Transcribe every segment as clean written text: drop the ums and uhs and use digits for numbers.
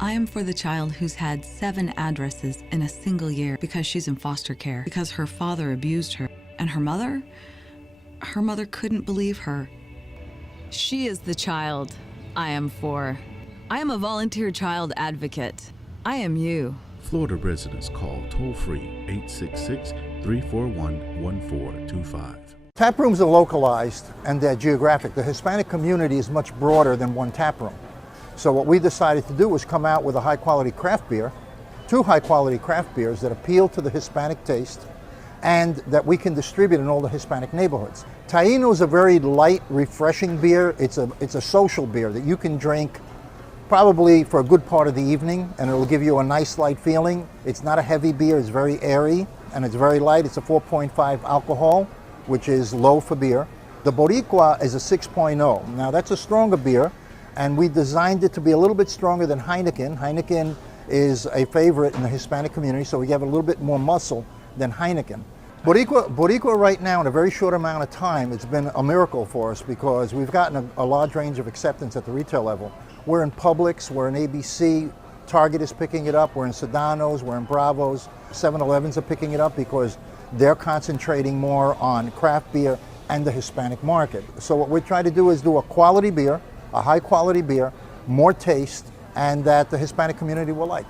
I am for the child who's had 7 addresses in a single year because she's in foster care, because her father abused her. And her mother couldn't believe her. She is the child I am for. I am a volunteer child advocate. I am you. Florida residents call toll-free 866-341-1425. Tap rooms are localized and they're geographic. The Hispanic community is much broader than one tap room. So what we decided to do was come out with a high-quality craft beer, 2 high-quality craft beers that appeal to the Hispanic taste and that we can distribute in all the Hispanic neighborhoods. Taino is a very light, refreshing beer. It's a social beer that you can drink probably for a good part of the evening, and it'll give you a nice light feeling. It's not a heavy beer, it's very airy, and it's very light. It's a 4.5 alcohol, which is low for beer. The Boricua is a 6.0. Now that's a stronger beer, and we designed it to be a little bit stronger than Heineken. Heineken is a favorite in the Hispanic community, so we have a little bit more muscle than Heineken. Boricua right now, in a very short amount of time, it's been a miracle for us because we've gotten a large range of acceptance at the retail level. We're in Publix, we're in ABC, Target is picking it up, we're in Sedano's, we're in Bravo's, 7-Elevens are picking it up because they're concentrating more on craft beer and the Hispanic market. So what we're trying to do is do a quality beer, a high quality beer, more taste, and that the Hispanic community will like.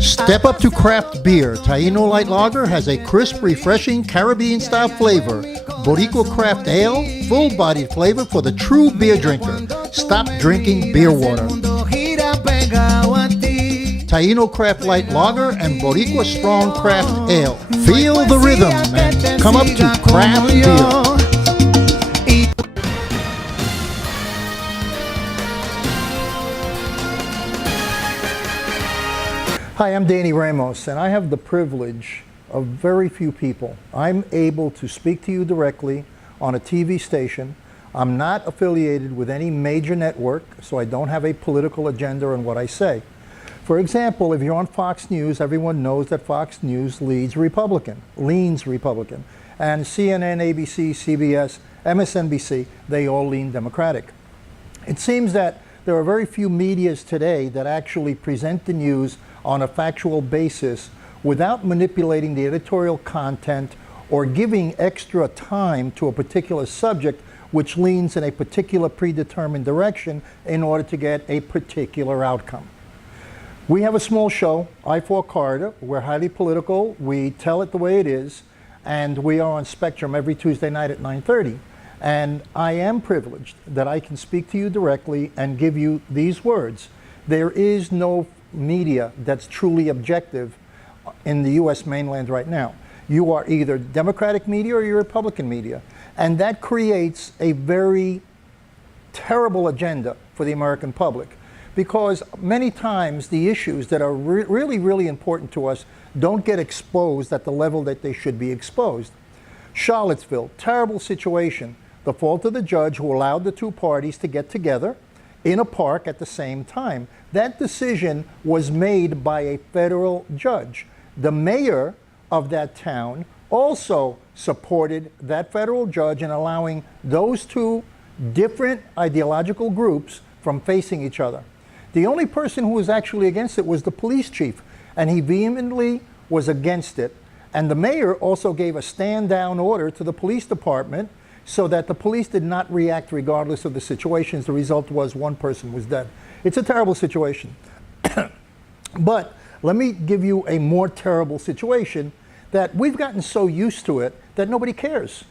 Step up to craft beer. Taino Light Lager has a crisp, refreshing Caribbean-style flavor. Boricua Craft Ale, full-bodied flavor for the true beer drinker. Stop drinking beer water. Taino Craft Light Lager and Boricua Strong Craft Ale. Feel the rhythm and come up to craft beer. Hi, I'm Danny Ramos, and I have the privilege of very few people. I'm able to speak to you directly on a TV station. I'm not affiliated with any major network, so I don't have a political agenda on what I say. For example, if you're on Fox News, everyone knows that Fox News leans Republican. And CNN, ABC, CBS, MSNBC, they all lean Democratic. It seems that there are very few medias today that actually present the news on a factual basis without manipulating the editorial content or giving extra time to a particular subject which leans in a particular predetermined direction in order to get a particular outcome. We have a small show, I-4 Corridor. We're highly political. We tell it the way it is, and we are on Spectrum every Tuesday night at 9:30. And I am privileged that I can speak to you directly and give you these words. There is no media that's truly objective in the U.S. mainland right now. You are either Democratic media or you're Republican media. And that creates a very terrible agenda for the American public, because many times the issues that are really, really important to us don't get exposed at the level that they should be exposed. Charlottesville, terrible situation. The fault of the judge who allowed the 2 parties to get together in a park at the same time. That decision was made by a federal judge. The mayor of that town also supported that federal judge in allowing those 2 different ideological groups from facing each other. The only person who was actually against it was the police chief, and he vehemently was against it. And the mayor also gave a stand-down order to the police department so that the police did not react regardless of the situations. The result was 1 person was dead. It's a terrible situation. But let me give you a more terrible situation that we've gotten so used to it that nobody cares.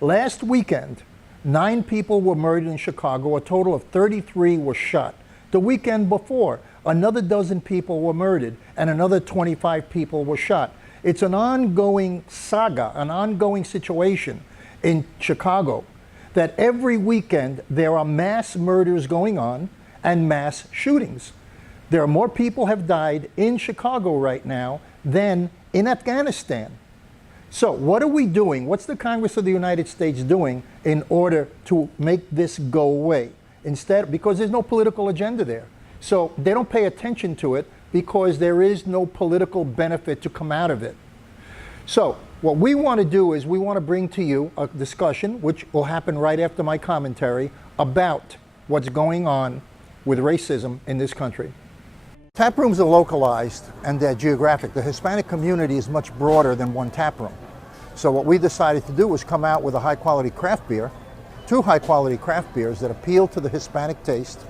Last weekend, 9 people were murdered in Chicago. A total of 33 were shot. The weekend before, another dozen people were murdered and another 25 people were shot. It's an ongoing saga, an ongoing situation in Chicago, that every weekend there are mass murders going on and mass shootings. There are more people have died in Chicago right now than in Afghanistan. So what are we doing? What's the Congress of the United States doing in order to make this go away? Instead, because there's no political agenda there. So they don't pay attention to it because there is no political benefit to come out of it. So What we want to do is we want to bring to you a discussion, which will happen right after my commentary, about what's going on with racism in this country. Tap rooms are localized and they're geographic. The Hispanic community is much broader than one tap room. So what we decided to do was come out with a high-quality craft beer, 2 high-quality craft beers that appeal to the Hispanic taste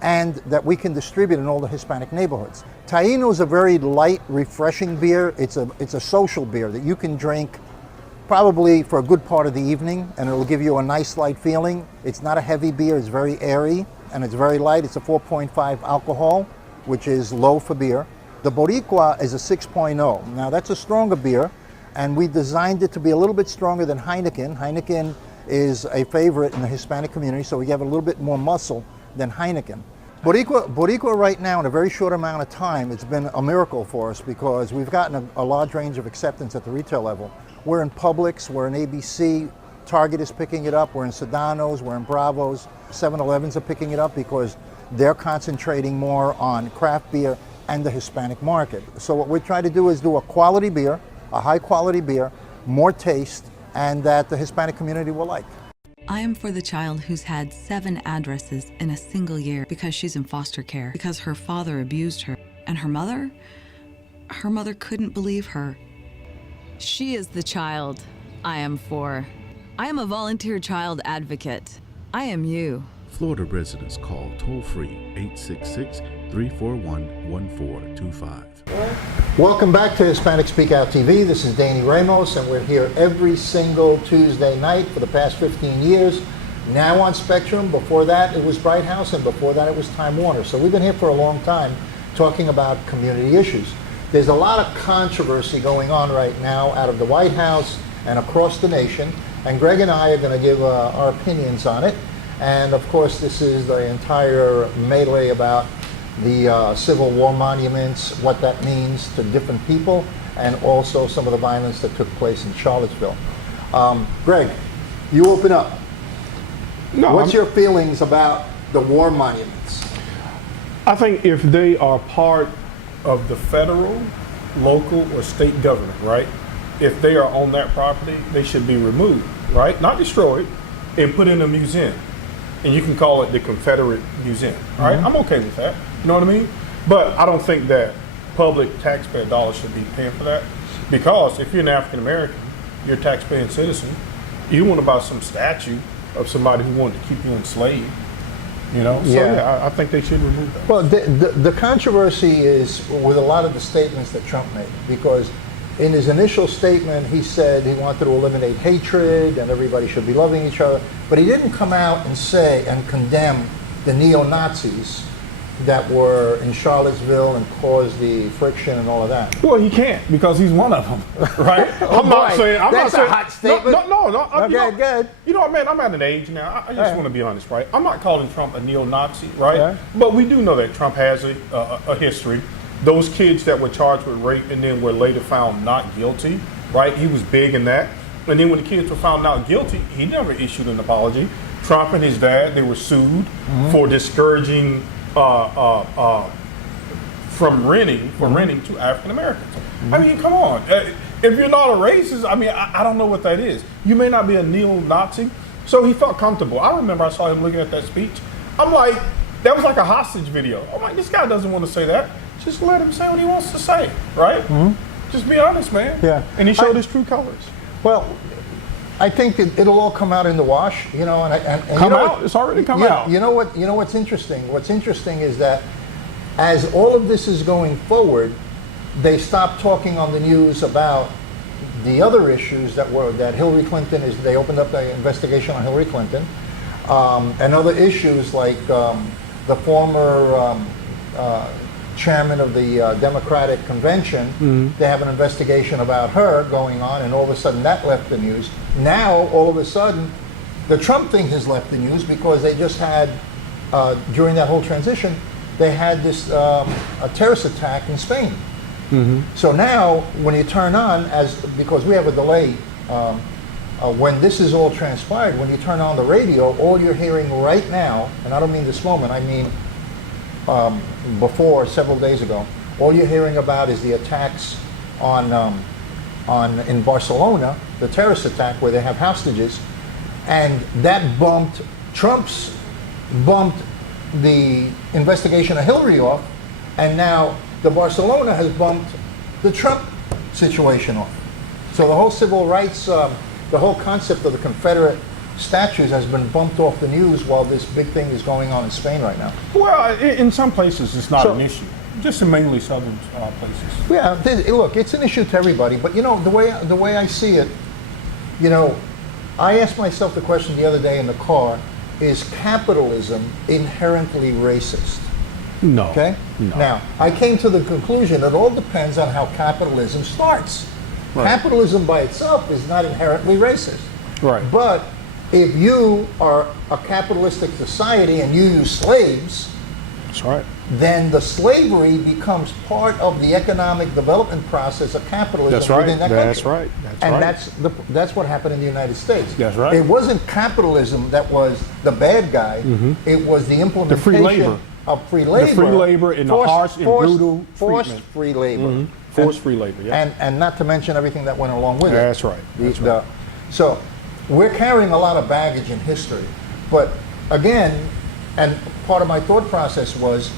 and that we can distribute in all the Hispanic neighborhoods. Taino is a very light, refreshing beer. It's a social beer that you can drink probably for a good part of the evening, and it'll give you a nice light feeling. It's not a heavy beer, it's very airy, and it's very light. It's a 4.5 alcohol, which is low for beer. The Boricua is a 6.0. Now that's a stronger beer, and we designed it to be a little bit stronger than Heineken. Heineken is a favorite in the Hispanic community, so we have a little bit more muscle than Heineken. Boricua right now, in a very short amount of time, it's been a miracle for us because we've gotten a large range of acceptance at the retail level. We're in Publix, we're in ABC, Target is picking it up, we're in Sedano's, we're in Bravo's, 7-Elevens are picking it up because they're concentrating more on craft beer and the Hispanic market. So what we're trying to do is do a quality beer, a high quality beer, more taste, and that the Hispanic community will like. I am for the child who's had 7 addresses in a single year because she's in foster care, because her father abused her. And her mother couldn't believe her. She is the child I am for. I am a volunteer child advocate. I am you. Florida residents call toll-free 866-341-1425. Welcome back to Hispanic Speak Out TV. This is Danny Ramos, and we're here every single Tuesday night for the past 15 years. Now on Spectrum. Before that, it was Bright House, and before that, it was Time Warner. So we've been here for a long time talking about community issues. There's a lot of controversy going on right now out of the White House and across the nation, and Greg and I are going to give our opinions on it. And of course, this is the entire melee about the Civil War monuments, what that means to different people, and also some of the violence that took place in Charlottesville. Greg, you open up. What's your feelings about the war monuments? I think if they are part of the federal, local, or state government, right? If they are on that property, they should be removed, right? Not destroyed, and put in a museum. And you can call it the Confederate Museum, right? Mm-hmm. I'm okay with that, you know what I mean? But I don't think that public taxpayer dollars should be paying for that, because if you're an African American, you're a taxpaying citizen, you want to buy some statue of somebody who wanted to keep you enslaved, you know? So yeah, I think they should remove that. Well, the controversy is with a lot of the statements that Trump made, because in his initial statement, he said he wanted to eliminate hatred and everybody should be loving each other, but he didn't come out and say and condemn the neo-Nazis that were in Charlottesville and caused the friction and all of that. Well, he can't, because he's one of them, right? I'm not saying that's a hot statement. No. Okay, good. You know what, man? I'm at an age now. I just want to be honest, right? I'm not calling Trump a neo-Nazi, right? Yeah. But we do know that Trump has a history. Those kids that were charged with rape and then were later found not guilty, right? He was big in that. And then when the kids were found not guilty, he never issued an apology. Trump and his dad, they were sued for discouraging from renting to African Americans. I mean, come on. If you're not a racist, I mean, I don't know what that is. You may not be a neo-Nazi. So he felt comfortable. I remember I saw him looking at that speech. I'm like, that was like a hostage video. I'm like, this guy doesn't want to say that. Just let him say what he wants to say, right? Mm-hmm. Just be honest, man. Yeah. And he showed his true colors. Well, I think it'll all come out in the wash, you know. And come out. It's already come out. You know what? You know what's interesting? What's interesting is that as all of this is going forward, they stopped talking on the news about the other issues that Hillary Clinton is. They opened up an investigation on Hillary Clinton, and other issues like the former chairman of the Democratic Convention. Mm-hmm. They have an investigation about her going on, and all of a sudden that left the news. Now, all of a sudden, the Trump thing has left the news because they just had, during that whole transition, they had this a terrorist attack in Spain. Mm-hmm. So now, when you turn on, because we have a delay, when this is all transpired, when you turn on the radio, all you're hearing right now, and I don't mean this moment, I mean before, several days ago, all you're hearing about is the attacks on in Barcelona, the terrorist attack where they have hostages, and that bumped the investigation of Hillary off, and now the Barcelona has bumped the Trump situation off. So the whole civil rights, the whole concept of the Confederate statues has been bumped off the news while this big thing is going on in Spain right now. Well, in some places it's not an issue, just in mainly southern places. Yeah, look, it's an issue to everybody, but you know, the way I see it, you know, I asked myself the question the other day in the car, is capitalism inherently racist? No. Okay? No. Now, I came to the conclusion it all depends on how capitalism starts. Right. Capitalism by itself is not inherently racist. Right. But if you are a capitalistic society and you use slaves, That's right. then the slavery becomes part of the economic development process of capitalism That's right. within that That's country. right. That's And right. that's what happened in the United States. That's right. It wasn't capitalism that was the bad guy. It was the implementation free labor. of free labor. The free labor and the harsh and brutal forced treatment. free labor. Forced free labor, yeah. And not to mention everything that went along with it. That's right. That's right. So we're carrying a lot of baggage in history. But again, and part of my thought process was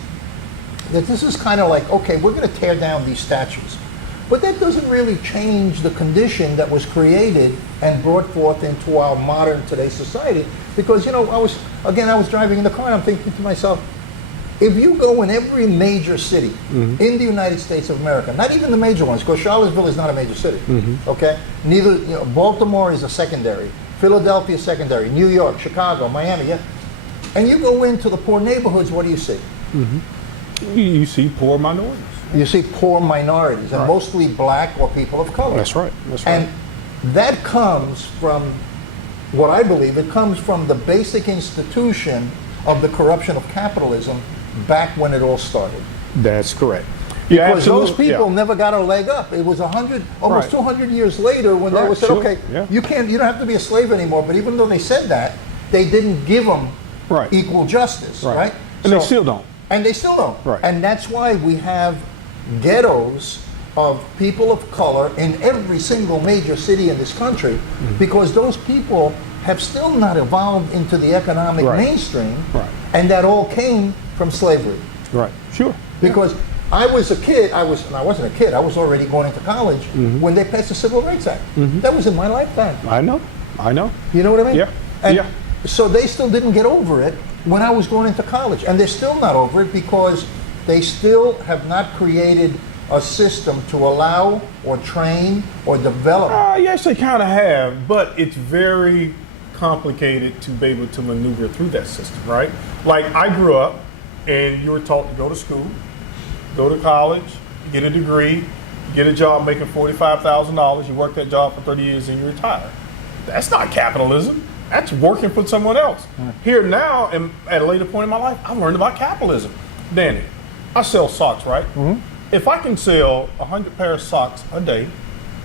that this is kind of like, okay, we're going to tear down these statues. But that doesn't really change the condition that was created and brought forth into our modern today's society. Because, you know, I was driving in the car and I'm thinking to myself, if you go in every major city in the United States of America, not even the major ones, because Charlottesville is not a major city, okay? Neither, you know, Baltimore is a secondary, Philadelphia is secondary, New York, Chicago, Miami, yeah. And you go into the poor neighborhoods, what do you see? You see poor minorities. You see poor minorities, and mostly black or people of color. That's right. That's right. And that comes from what I believe, it comes from the basic institution of the corruption of capitalism back when it all started. That's correct. Because those people never got a leg up. It was almost 200 years later when they said, okay, you don't have to be a slave anymore. But even though they said that, they didn't give them equal justice, right? And they still don't. And they still don't. Right. And that's why we have ghettos of people of color in every single major city in this country, because those people have still not evolved into the economic mainstream, and that all came from slavery. Right. Sure. Because I was a kid, I wasn't a kid, I was already going into college when they passed the Civil Rights Act. That was in my lifetime. I know. You know what I mean? Yeah. And so they still didn't get over it when I was going into college. And they're still not over it because they still have not created a system to allow or train or develop. Yes, they kind of have, but it's very complicated to be able to maneuver through that system, right? Like I grew up and you were taught to go to school, go to college, get a degree, get a job making $45,000, you work that job for 30 years and you retire. That's not capitalism. That's working for someone else. Here now, and at a later point in my life, I learned about capitalism. Danny, I sell socks, right? If I can sell 100 pair of socks a day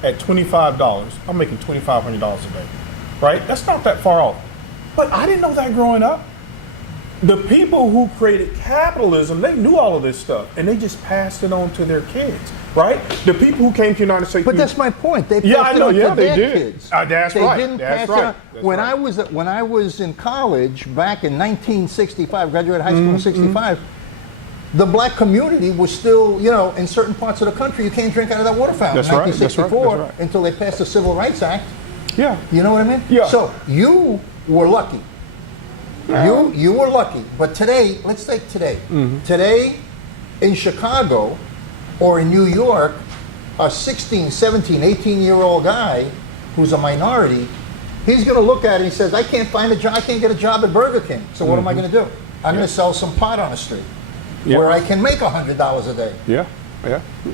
at $25, I'm making $2,500 a day, right? That's not that far off. But I didn't know that growing up. The people who created capitalism, they knew all of this stuff, and they just passed it on to their kids, right? The people who came to the United States. But that's my point. They passed it on to their kids. That's they right. Didn't That's pass right. It on. When I was in college back in 1965, graduated high school in '65. The black community was still, you know, in certain parts of the country, you can't drink out of that water fountain. That's in right. 1964 That's right. until they passed the Civil Rights Act. Yeah. You know what I mean? Yeah. So you were lucky. You were lucky. But today, let's take today. Today in Chicago or in New York, a 16, 17, 18-year-old guy who's a minority, he's going to look at it and he says, I can't find a job, I can't get a job at Burger King. So what am I going to do? I'm going to sell some pot on the street where I can make $100 a day. Yeah.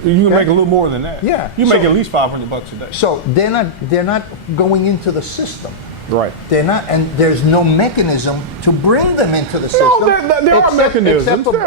You can make a little more than that. Yeah. You make at least $500 a day. So they're not going into the system. Right. They're not, and there's no mechanism to bring them into the system. No, there are mechanisms. Except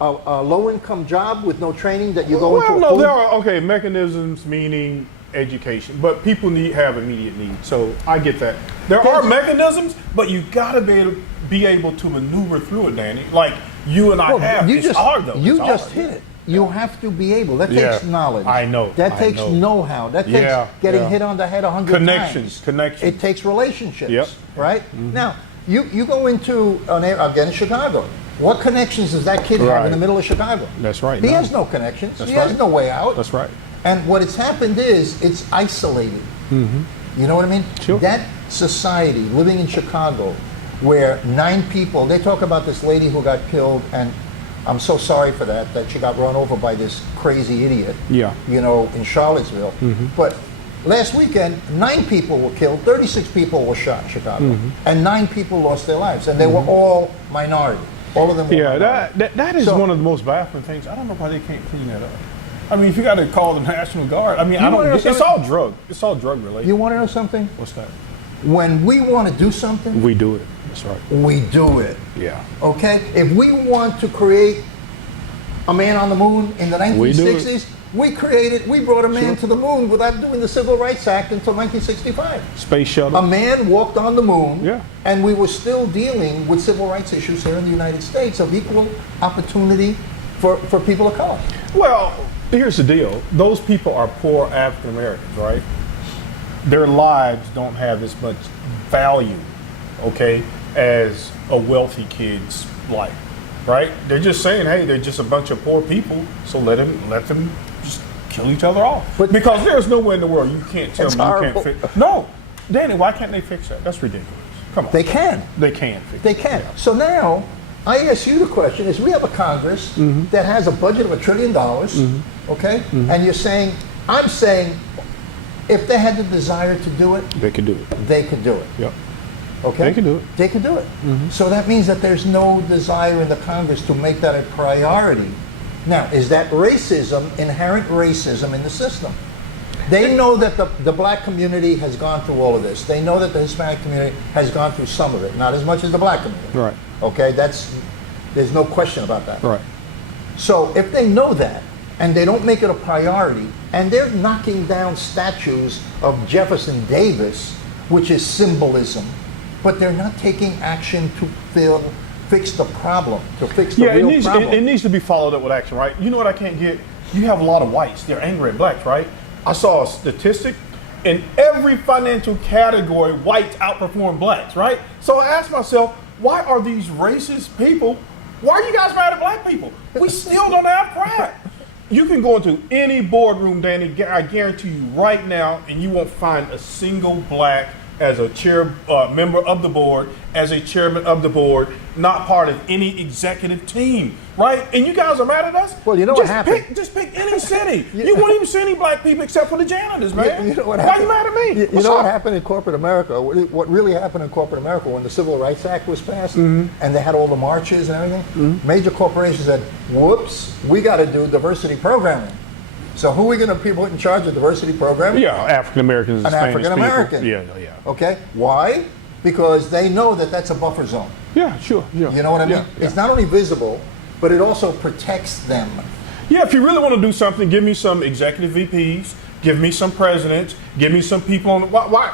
a low-income job with no training that you go into. Well, no, there are mechanisms meaning education, but people have immediate needs. So I get that. There are mechanisms, but you got to be able to maneuver through it, Danny. Like you and I have. It's hard though. You just hit it. You have to be able. That Yeah. takes knowledge. I know. That I takes know. know-how. That takes Yeah, getting yeah. hit on the head 100 Connections, times. connections. It takes relationships. Yep. Right? Now, you go into an area, again, Chicago. What connections does that kid have Right. in the middle of Chicago? That's right. He No. has no connections. That's he has right. no way out. That's right. And what has happened is it's isolated. You know what I mean? Sure. That society living in Chicago where 9 people, they talk about this lady who got killed, and I'm so sorry for that she got run over by this crazy idiot, Yeah. you know, in Charlottesville. But last weekend, 9 people were killed, 36 people were shot in Chicago, and 9 people lost their lives, and they were all minority. All of them were Yeah, minority. that is So- one of the most baffling things. I don't know why they can't clean that up. I mean, if you got to call the National Guard, I mean, I wanna know don't. It's something? all drug. It's all drug related. You want to know something? What's that? When we want to do something, We do it. That's right. we do it. Yeah. Okay? If we want to create a man on the moon in the We do it. 1960s, we brought a man Sure. to the moon without doing the Civil Rights Act until 1965. Space shuttle. A man walked on the moon, Yeah. and we were still dealing with civil rights issues here in the United States of equal opportunity for people of color. Well, here's the deal. Those people are poor African Americans, right? Their lives don't have as much value, okay, as a wealthy kid's life, right? They're just saying, hey, they're just a bunch of poor people, so let them just kill each other off. But- Because there's nowhere in the world you can't tell That's me you horrible. can't fix. No, Danny, why can't they fix that? That's ridiculous. Come on. They can. They can fix They it. can. Yeah. So now, I ask you the question: is we have a Congress that has a budget of $1 trillion, okay? And you're saying, I'm saying, if they had the desire to do it, They can do it. they could do it. Yep. Okay? They can do it. They can do it. So that means that there's no desire in the Congress to make that a priority. Now, is that racism, inherent racism in the system? They know that the black community has gone through all of this. They know that the Hispanic community has gone through some of it, not as much as the black community. Right. Okay, there's no question about that. Right. So if they know that, and they don't make it a priority, and they're knocking down statues of Jefferson Davis, which is symbolism, but they're not taking action to fix the problem, to fix the Yeah, real problem. it needs to be followed up with action, right? You know what I can't get? You have a lot of whites. They're angry at blacks, right? I saw a statistic. In every financial category, whites outperform blacks, right? So I asked myself, why are these racist people, why are you guys mad at black people? We still don't have crap. You can go into any boardroom, Danny, I guarantee you right now, and you won't find a single black as a member of the board, as a chairman of the board, not part of any executive team, right? And you guys are mad at us? Well, you know what happened? Just pick any city. You won't even see any black people except for the janitors, man. You know what Why happened? you mad at me? You know what happened in corporate America? What really happened in corporate America when the Civil Rights Act was passed and they had all the marches and everything? Major corporations said, whoops, we got to do diversity programming. So who are we going to put in charge of diversity programming? Yeah, African Americans, An Spanish African American. people. Yeah. Okay, why? Because they know that that's a buffer zone. Yeah, sure. Yeah. You know what I mean? Yeah. It's not only visible, but it also protects them. Yeah, if you really want to do something, give me some executive VPs, give me some presidents, give me some people on. Why?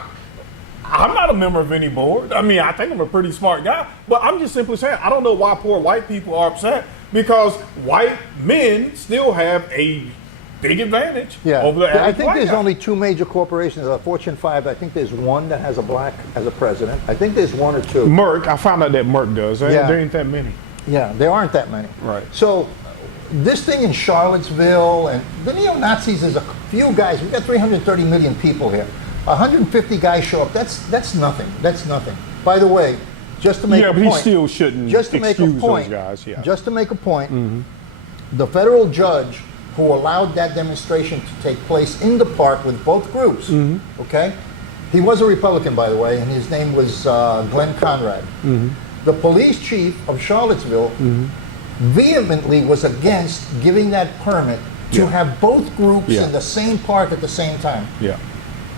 I'm not a member of any board. I mean, I think I'm a pretty smart guy, but I'm just simply saying I don't know why poor white people are upset because white men still have a big advantage over the average I think white there's guy. only 2 major corporations, Fortune 5. I think there's one that has a black as a president. I think there's 1 or 2. Merck. I found out that Merck does. Yeah. There ain't that many. Yeah, there aren't that many. Right. So this thing in Charlottesville and the neo-Nazis is a few guys. We've got 330 million people here. 150 guys show up. That's nothing. That's nothing. By the way, just to make a but point. he still shouldn't just to make a excuse point, those guys. Yeah. Just to make a point, the federal judge who allowed that demonstration to take place in the park with both groups, okay? He was a Republican, by the way, and his name was Glenn Conrad. The police chief of Charlottesville vehemently was against giving that permit to have both groups in the same park at the same time. Yeah.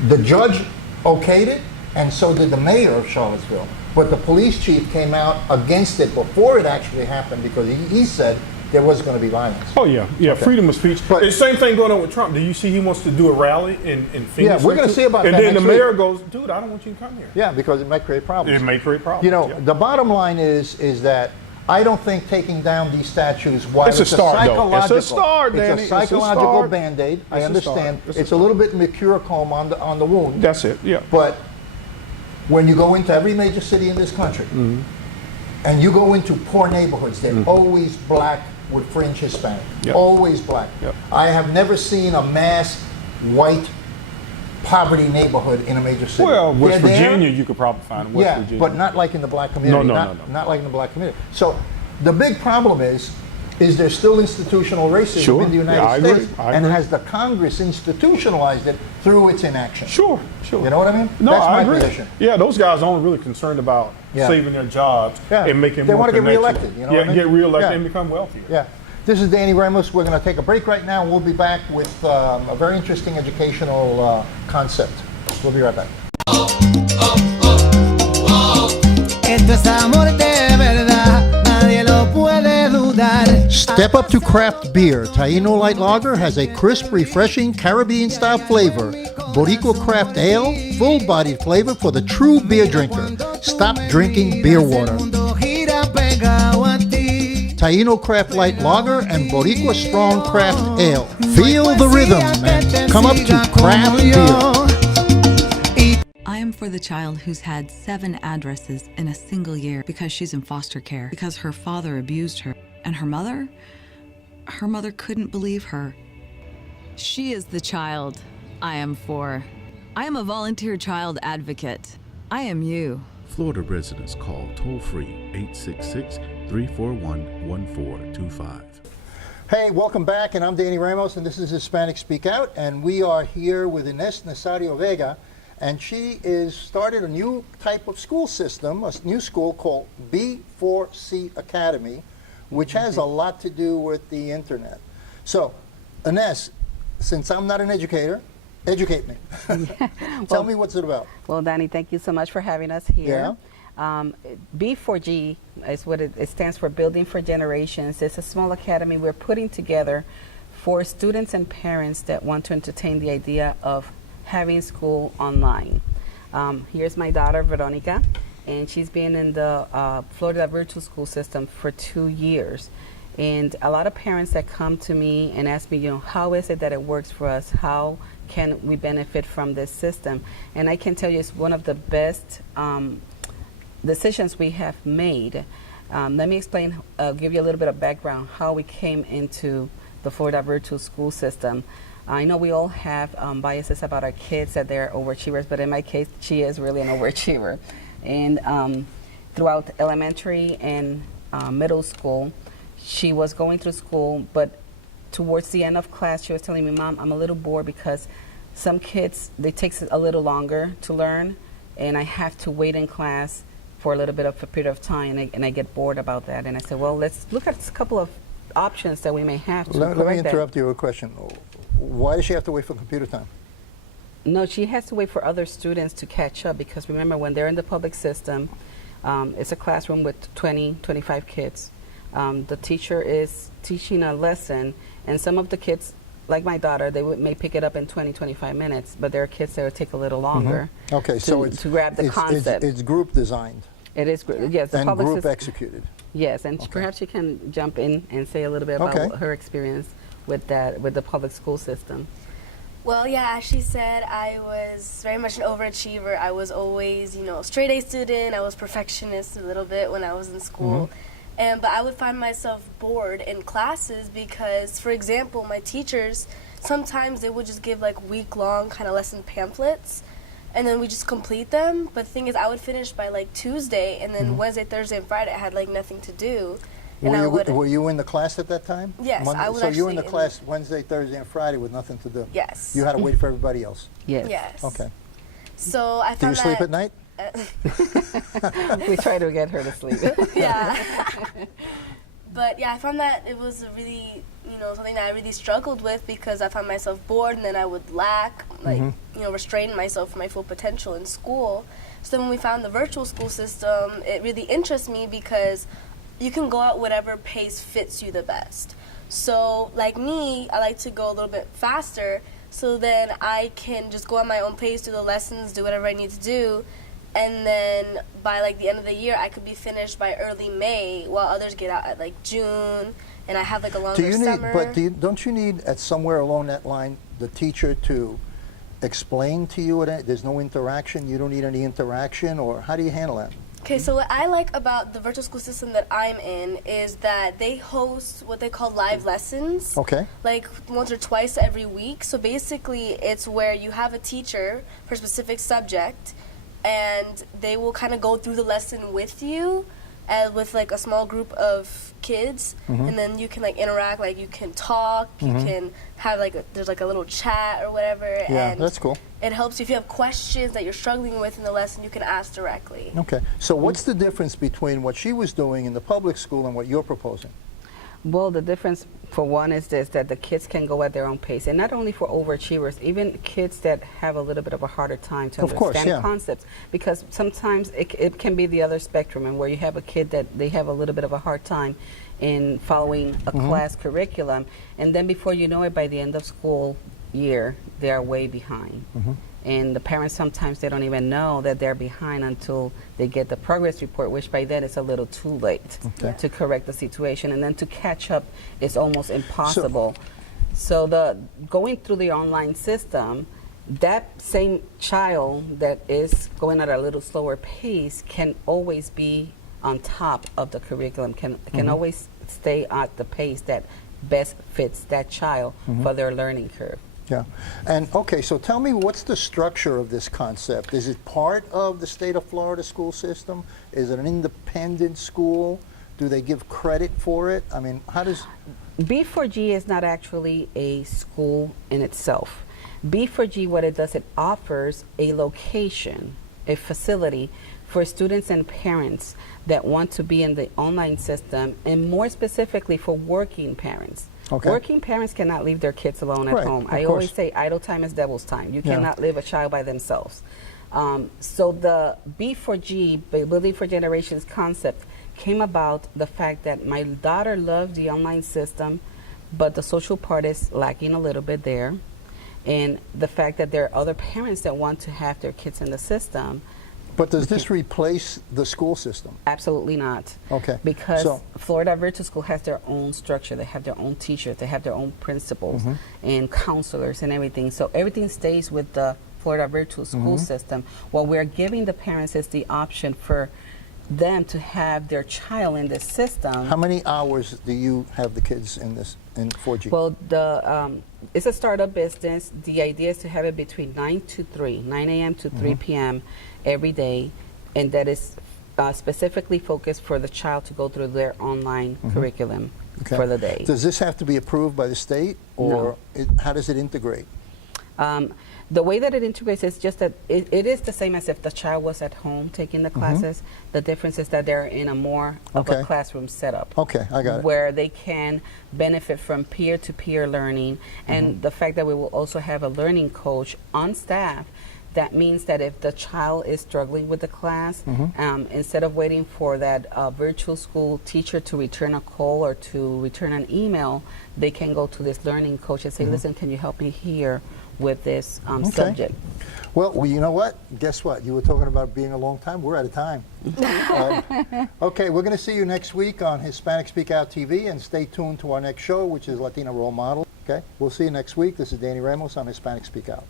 The judge okayed it, and so did the mayor of Charlottesville. But the police chief came out against it before it actually happened because he said there was going to be violence. Oh yeah. Freedom of speech. But- the same thing going on with Trump. Do you see he wants to do a rally in Phoenix? Yeah, we're gonna next see week? about and that then the next week. mayor goes, dude, I don't want you to come here. Yeah, because it might create problems. It may create problems. You know, yeah. the bottom line is that I don't think taking down these statues, while It's a start, though. It's a start, it's Danny. a It's a psychological start. Band-Aid. I It's a understand. start. It's a little bit mercurochrome on the wound. That's it. Yeah. But when you go into every major city in this country, Mm-hmm. and you go into poor neighborhoods, they're always black with fringe Hispanic. Yep. Always black. Yep. I have never seen a mass white poverty neighborhood in a major city. Well, West They're there. Virginia, you could probably find West Yeah, Virginia. but not like in the black community. No. Not like in the black community. So the big problem is there's still institutional racism Sure. in the United Yeah, I agree. States, I and agree. has the Congress institutionalized it through its inaction? Sure. You know what I mean? No, That's I my agree. position. Yeah, those guys aren't really concerned about Yeah. saving their jobs Yeah. and making They more wanna get connections. reelected, you know Yeah, what I mean? get reelected Yeah. and become wealthier. Yeah. This is Danny Ramos. We're going to take a break right now. We'll be back with a very interesting educational concept. We'll be right back. Esto es amor de verdad, nadie lo puede dudar. Step up to craft beer. Taino Light Lager has a crisp, refreshing Caribbean-style flavor. Boricua Craft Ale, full-bodied flavor for the true beer drinker. Stop drinking beer water. Mundo gira pegado a ti. Taino Craft Light Lager and Boricua Strong Craft Ale. Feel the rhythm and come up to craft beer. I am for the child who's had 7 addresses in a single year because she's in foster care, because her father abused her, and her mother couldn't believe her. She is the child I am for. I am a volunteer child advocate. I am you. Florida residents call toll-free 866-341-1425. Hey, welcome back, and I'm Danny Ramos, and this is Hispanic Speak Out, and we are here with Ines Nazario Vega, and she is started a new type of school system, a new school called B4C Academy, which has a lot to do with the internet. So, Ines, since I'm not an educator, educate me. Tell me what's it about. Well, Danny, thank you so much for having us here. B4G is what it stands for, Building for Generations. It's a small academy we're putting together for students and parents that want to entertain the idea of having school online. Here's my daughter, Veronica, and she's been in the Florida virtual school system for 2 years. And a lot of parents that come to me and ask me, how is it that it works for us? How can we benefit from this system? And I can tell you it's one of the best decisions we have made. Let me explain, give you a little bit of background, how we came into the Florida virtual school system. I know we all have biases about our kids, that they're overachievers, but in my case, she is really an overachiever. And throughout elementary and middle school, she was going through school, but towards the end of class, she was telling me, Mom, I'm a little bored because some kids, they take a little longer to learn, and I have to wait in class for a little bit of a period of time, and I get bored about that. And I said, well, let's look at a couple of options that we may have to Let me correct that. interrupt you with a question. Why does she have to wait for computer time? No, she has to wait for other students to catch up, because remember, when they're in the public system, it's a classroom with 20, 25 kids. The teacher is teaching a lesson, and some of the kids, like my daughter, they may pick it up in 20, 25 minutes, but there are kids that will take a little longer Okay, so it's to grab the concept. It's group designed It is, yes, the and public group system. executed. Yes, and perhaps she can jump in and say a little bit about Okay. her experience with that, with the public school system. Well, yeah, as she said, I was very much an overachiever. I was always, straight A student. I was perfectionist a little bit when I was in school. But I would find myself bored in classes because, for example, my teachers, sometimes they would just give like week-long kind of lesson pamphlets, and then we just complete them. But the thing is, I would finish by like Tuesday, and then Wednesday, Thursday, and Friday, I had like nothing to do. And Were you in the class at that time? Yes, I was So you were in the actually class Wednesday, Thursday, and Friday with nothing to do? Yes. You had to wait for everybody else? Yes. Yes. Okay. So I Do you found sleep that, at night? We try to get her to sleep. Yeah. But yeah, I found that it was a really, something that I really struggled with because I found myself bored, and then I would lack, restrain myself from my full potential in school. So when we found the virtual school system, it really interests me because you can go at whatever pace fits you the best. So like me, I like to go a little bit faster, so then I can just go at my own pace, do the lessons, do whatever I need to do, and then by like the end of the year I could be finished by early May, while others get out at like June, and I have like a longer summer. Don't you need at somewhere along that line the teacher to explain to you there's no interaction? You don't need any interaction, or how do you handle that? Okay, so what I like about the virtual school system that I'm in is that they host what they call live lessons. Okay. Like once or twice every week. So basically it's where you have a teacher for a specific subject, and they will kind of go through the lesson with you, with like a small group of kids, and then you can like interact, like you can talk, you can have like there's like a little chat or whatever. Yeah, and that's cool. it helps you if you have questions that you're struggling with in the lesson, you can ask directly. Okay, so what's the difference between what she was doing in the public school and what you're proposing? Well, the difference for one is this, that the kids can go at their own pace, and not only for overachievers, even kids that have a little bit of a harder time to understand concepts, because sometimes it can be the other spectrum, and where you have a kid that they have a little bit of a hard time in following a class curriculum, and then before you know it, by the end of school year, they are way behind. And the parents sometimes they don't even know that they're behind until they get the progress report, which by then it's a little too late to correct the situation, and then to catch up is almost impossible. So the going through the online system, that same child that is going at a little slower pace can always be on top of the curriculum, can always stay at the pace that best fits that child for their learning curve. Yeah. And okay, so tell me, what's the structure of this concept? Is it part of the state of Florida school system? Is it an independent school? Do they give credit for it? I mean, how does... B4G is not actually a school in itself. B4G, what it does, it offers a location, a facility for students and parents that want to be in the online system, and more specifically for working parents. Okay. Working parents cannot leave their kids alone at home. I always say idle time is devil's time. You cannot leave a child by themselves. So the B4G, Building for Generations concept, came about the fact that my daughter loved the online system, but the social part is lacking a little bit there. And the fact that there are other parents that want to have their kids in the system. But does this replace the school system? Absolutely not. Okay. Because Florida Virtual School has their own structure. They have their own teachers. They have their own principals and counselors and everything. So everything stays with the Florida Virtual School system. What we're giving the parents is the option for them to have their child in this system. How many hours do you have the kids in this, in 4G? Well, it's a startup business. The idea is to have it between 9 a.m. to 3 p.m. every day, and that is specifically focused for the child to go through their online curriculum for the day. Does this have to be approved by the state, or how does it integrate? The way that it integrates is just that it is the same as if the child was at home taking the classes. The difference is that they're in a more of a classroom setup. Okay, I got it. Where they can benefit from peer-to-peer learning, and the fact that we will also have a learning coach on staff. That means that if the child is struggling with the class, instead of waiting for that virtual school teacher to return a call or to return an email, they can go to this learning coach and say, listen, can you help me here with this subject? Well, you know what? Guess what? You were talking about being a long time. We're out of time. Okay, we're going to see you next week on Hispanic Speak Out TV, and stay tuned to our next show, which is Latina Role Model. Okay, we'll see you next week. This is Danny Ramos on Hispanic Speak Out.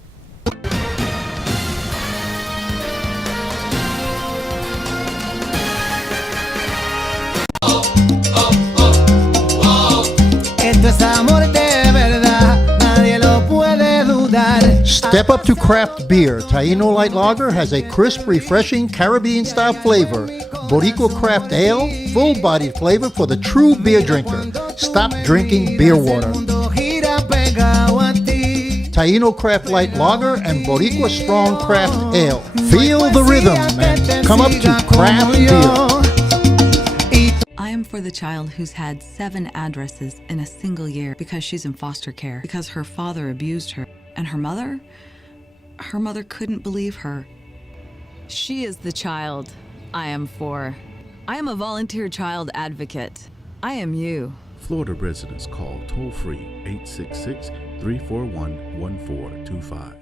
Esto es amor de verdad, nadie lo puede dudar. Step up to craft beer. Taino Light Lager has a crisp, refreshing Caribbean-style flavor. Boricua Craft Ale, full-bodied flavor for the true beer drinker. Stop drinking beer water. Taino Craft Light Lager and Boricua Strong Craft Ale. Feel the rhythm and come up to craft beer. I am for the child who's had 7 addresses in a single year because she's in foster care, because her father abused her. And her mother couldn't believe her. She is the child I am for. I am a volunteer child advocate. I am you. Florida residents call toll-free 866-341-1425.